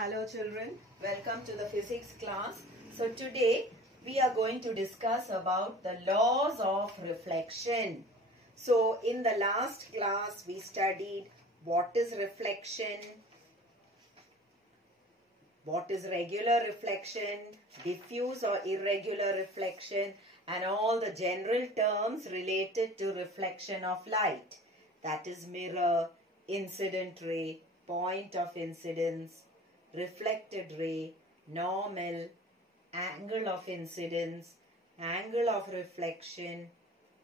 Hello children, welcome to the physics class. So today we are going to discuss about the laws of reflection. So in the last class we studied what is reflection, what is regular reflection, diffuse or irregular reflection, and all the general terms related to reflection of light. That is mirror, incident ray, point of incidence, reflected ray, normal, angle of incidence, angle of reflection,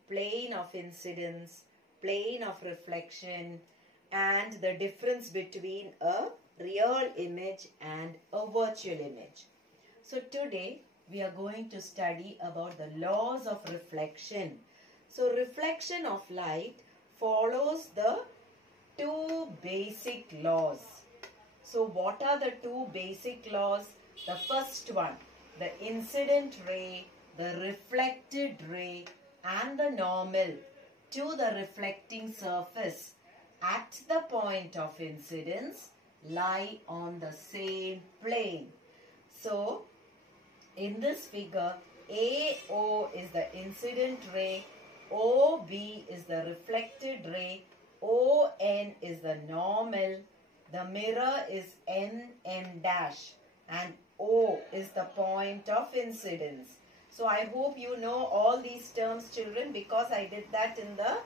plane of incidence, plane of reflection, and the difference between a real image and a virtual image. So today we are going to study about the laws of reflection. So reflection of light follows the two basic laws. So what are the two basic laws? The first one, the incident ray, the reflected ray, and the normal to the reflecting surface at the point of incidence lie on the same plane. So in this figure, AO is the incident ray, OB is the reflected ray, ON is the normal, the mirror is NM dash, and O is the point of incidence. So I hope you know all these terms, children, because I did that in the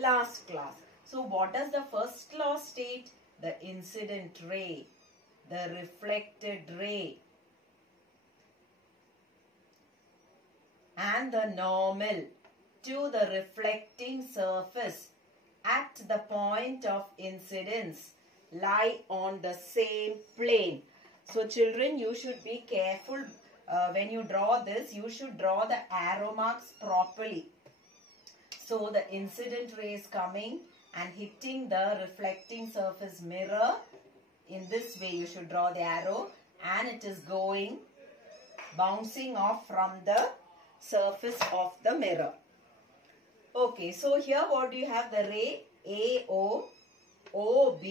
last class. So what does the first law state? The incident ray, the reflected ray, and the normal to the reflecting surface at the point of incidence lie on the same plane. So children, you should be careful when you draw this. You should draw the arrow marks properly. So the incident ray is coming and hitting the reflecting surface mirror. In this way you should draw the arrow, and it is going, bouncing off from the surface of the mirror. Okay, so here what do you have? The ray AO, OB,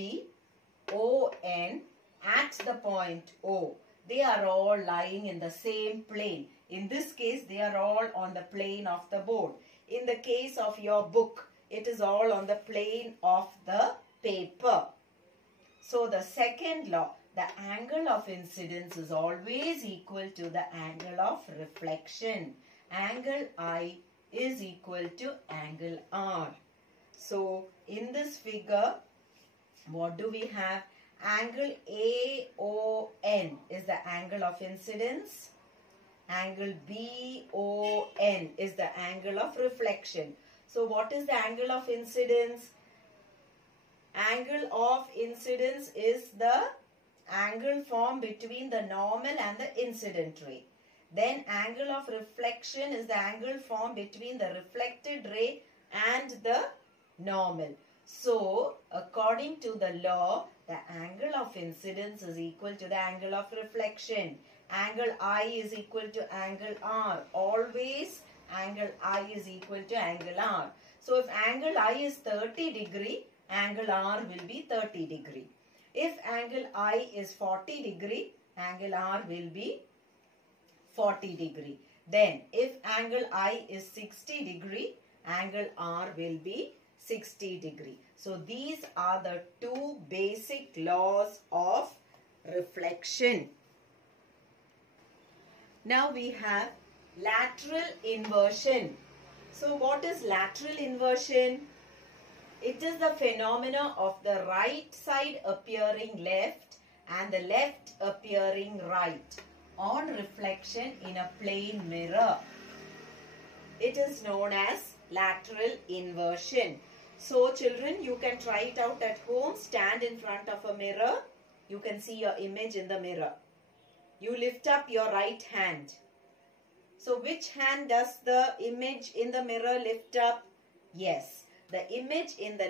ON at the point O. They are all lying in the same plane. In this case, they are all on the plane of the board. In the case of your book, it is all on the plane of the paper. So the second law, the angle of incidence is always equal to the angle of reflection. Angle I is equal to angle R. So in this figure, what do we have? Angle AON is the angle of incidence. Angle BON is the angle of reflection. So what is the angle of incidence? Angle of incidence is the angle formed between the normal and the incident ray. Then angle of reflection is the angle formed between the reflected ray and the normal. So according to the law, the angle of incidence is equal to the angle of reflection. Angle I is equal to angle R. Always angle I is equal to angle R. So if angle I is 30 degree, angle R will be 30 degree. If angle I is 40 degree, angle R will be 40 degree. Then if angle I is 60 degree, angle R will be 60 degree. So these are the two basic laws of reflection. Now we have lateral inversion. So what is lateral inversion? It is the phenomena of the right side appearing left and the left appearing right on reflection in a plane mirror. It is known as lateral inversion. So children, you can try it out at home. Stand in front of a mirror. You can see your image in the mirror. You lift up your right hand. So which hand does the image in the mirror lift up? Yes, the image in the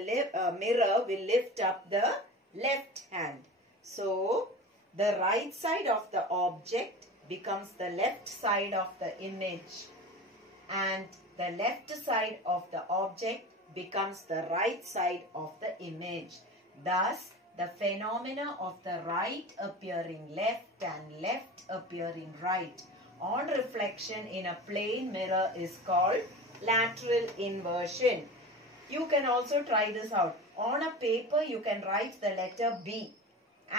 mirror will lift up the left hand. So the right side of the object becomes the left side of the image, and the left side of the object becomes the right side of the image. Thus, the phenomena of the right appearing left and left appearing right on reflection in a plane mirror is called lateral inversion. You can also try this out. On a paper, you can write the letter B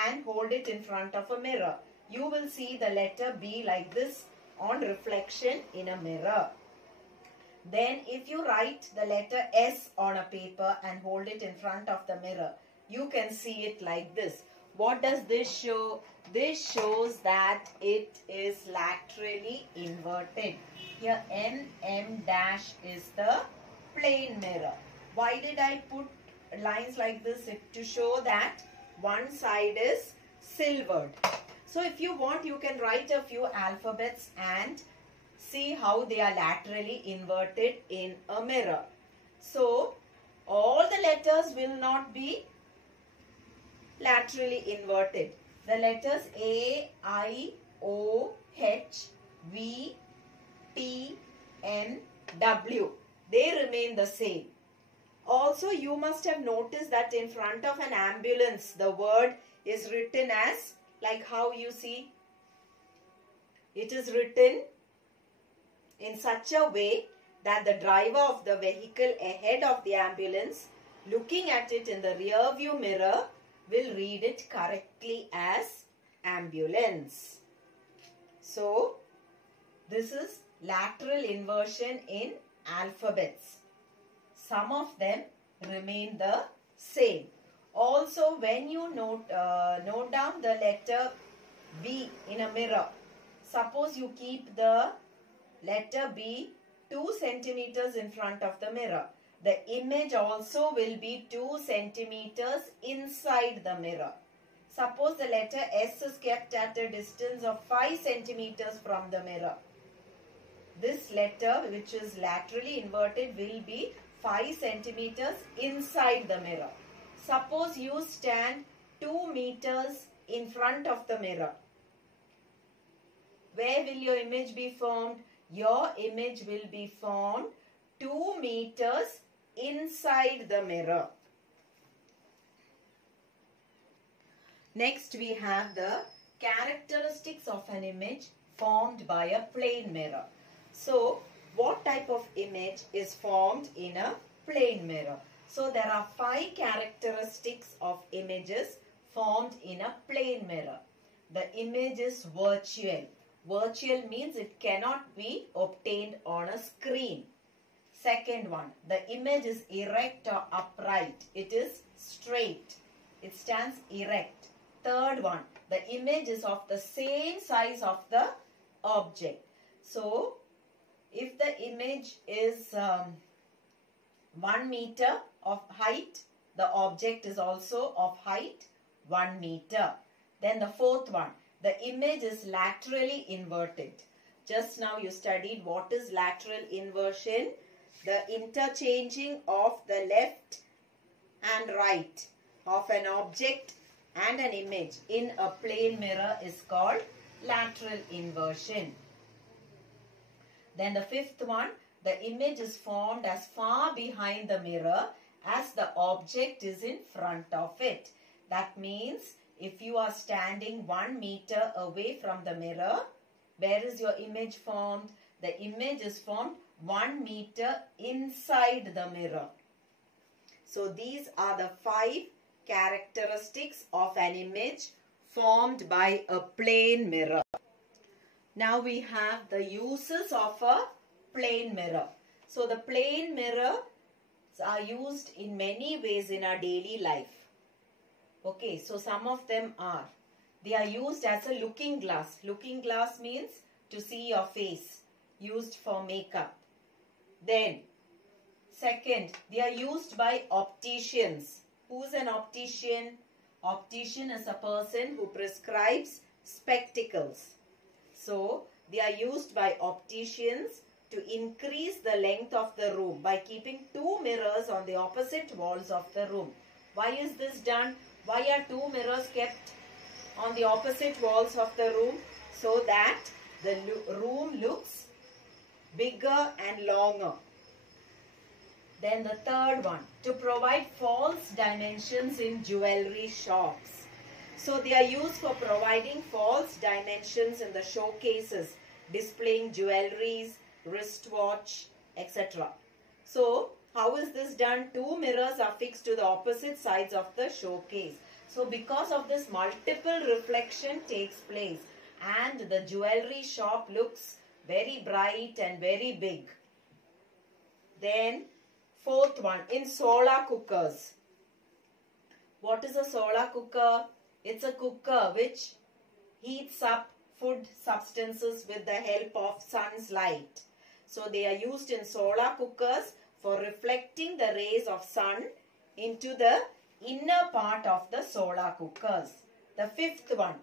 and hold it in front of a mirror. You will see the letter B like this on reflection in a mirror. Then if you write the letter S on a paper and hold it in front of the mirror, you can see it like this. What does this show? This shows that it is laterally inverted. Here M dash is the plane mirror. Why did I put lines like this? To show that one side is silvered. So if you want, you can write a few alphabets and see how they are laterally inverted in a mirror. So all the letters will not be laterally inverted. The letters A, I, O, H, V, T, N, W, they remain the same. Also, you must have noticed that in front of an ambulance, the word is written as, like how you see, it is written in such a way that the driver of the vehicle ahead of the ambulance, looking at it in the rear view mirror, will read it correctly as ambulance. So, this is lateral inversion in alphabets. Some of them remain the same. Also, when you note down the letter B in a mirror, suppose you keep the letter B 2 centimeters in front of the mirror. The image also will be 2 centimeters inside the mirror. Suppose the letter S is kept at a distance of 5 centimeters from the mirror. This letter, which is laterally inverted, will be 5 centimeters inside the mirror. Suppose you stand 2 meters in front of the mirror. Where will your image be formed? Your image will be formed 2 meters inside the mirror. Next, we have the characteristics of an image formed by a plane mirror. So, what type of image is formed in a plane mirror? So, there are 5 characteristics of images formed in a plane mirror. The image is virtual. Virtual means it cannot be obtained on a screen. Second one, the image is erect or upright. It is straight. It stands erect. Third one, the image is of the same size of the object. So, if the image is 1 meter of height, the object is also of height 1 meter. Then the fourth one, the image is laterally inverted. Just now you studied what is lateral inversion. The interchanging of the left and right of an object and an image in a plane mirror is called lateral inversion. Then the fifth one, the image is formed as far behind the mirror as the object is in front of it. That means if you are standing 1 meter away from the mirror, where is your image formed? The image is formed 1 meter inside the mirror. So these are the 5 characteristics of an image formed by a plane mirror. Now we have the uses of a plane mirror. So the plane mirrors are used in many ways in our daily life. Okay, so some of them are. They are used as a looking glass. Looking glass means to see your face, used for makeup. Then, second, they are used by opticians. Who's an optician? Optician is a person who prescribes spectacles. So, they are used by opticians to increase the length of the room by keeping 2 mirrors on the opposite walls of the room. Why is this done? Why are 2 mirrors kept on the opposite walls of the room? So that the room looks bigger and longer. Then the third one, to provide false dimensions in jewelry shops. So they are used for providing false dimensions in the showcases, displaying jewelries, wristwatch, etc. So how is this done? Two mirrors are fixed to the opposite sides of the showcase. So because of this, multiple reflection takes place and the jewelry shop looks very bright and very big. Then fourth one, in solar cookers. What is a solar cooker? It's a cooker which heats up food substances with the help of sun's light. So they are used in solar cookers for reflecting the rays of sun into the inner part of the solar cookers. The fifth one,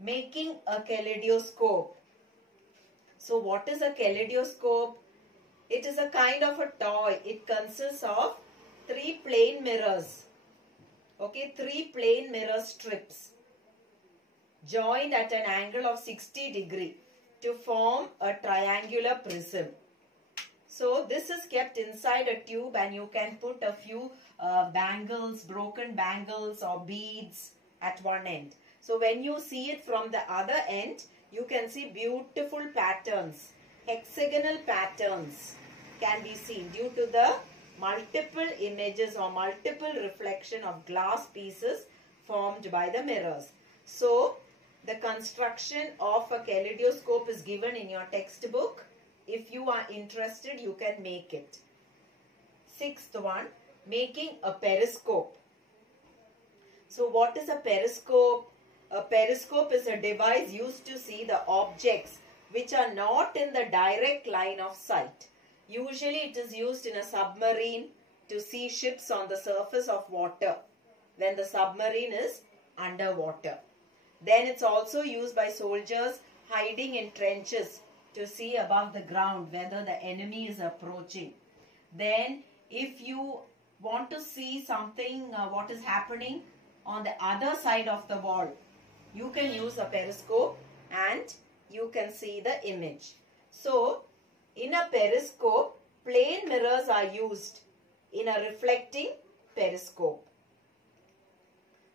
making a kaleidoscope. So what is a kaleidoscope? It is a kind of a toy. It consists of three plain mirrors. Okay, three plain mirror strips joined at an angle of 60 degrees to form a triangular prism. So this is kept inside a tube and you can put a few bangles, broken bangles or beads at one end. So when you see it from the other end, you can see beautiful patterns, hexagonal patterns can be seen due to the multiple images or multiple reflection of glass pieces formed by the mirrors. So the construction of a kaleidoscope is given in your textbook. If you are interested, you can make it. Sixth one, making a periscope. So what is a periscope? A periscope is a device used to see the objects which are not in the direct line of sight. Usually it is used in a submarine to see ships on the surface of water when the submarine is underwater. Then it's also used by soldiers hiding in trenches to see above the ground whether the enemy is approaching. Then if you want to see something, what is happening on the other side of the wall, you can use a periscope and you can see the image. So in a periscope, plain mirrors are used in a reflecting periscope.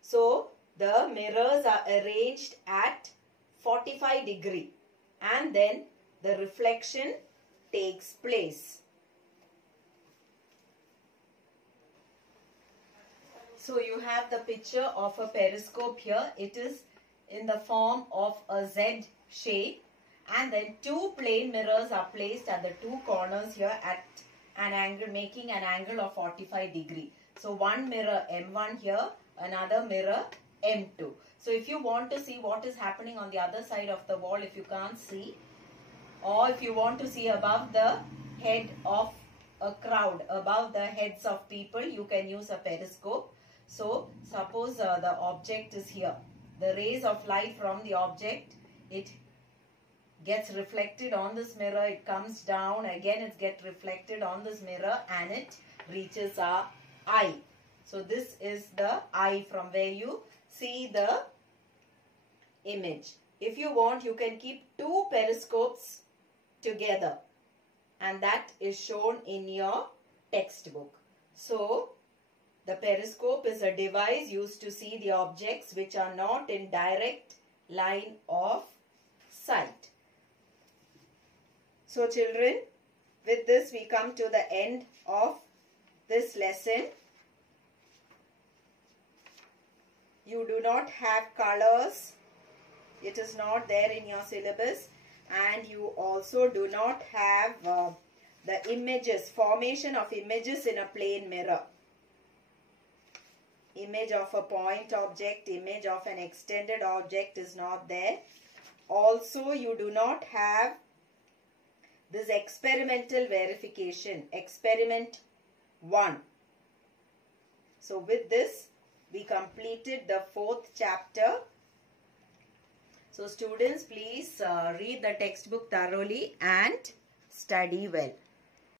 So the mirrors are arranged at 45 degrees and then the reflection takes place. So you have the picture of a periscope here. It is in the form of a Z shape. And then two plain mirrors are placed at the two corners here at an angle, making an angle of 45 degrees. So one mirror M1 here, another mirror M2. So if you want to see what is happening on the other side of the wall, if you can't see, or if you want to see above the head of a crowd, above the heads of people, you can use a periscope. So suppose the object is here. The rays of light from the object, it gets reflected on this mirror, it comes down, again it gets reflected on this mirror and it reaches our eye. So this is the eye from where you see the image. If you want, you can keep two periscopes together and that is shown in your textbook. So the periscope is a device used to see the objects which are not in direct line of sight. So children, with this we come to the end of this lesson. You do not have colors. It is not there in your syllabus. And you also do not have the images, formation of images in a plane mirror. Image of a point object, image of an extended object is not there. Also, you do not have this experimental verification, experiment 1. So with this, we completed the 4th chapter. So students, please read the textbook thoroughly and study well.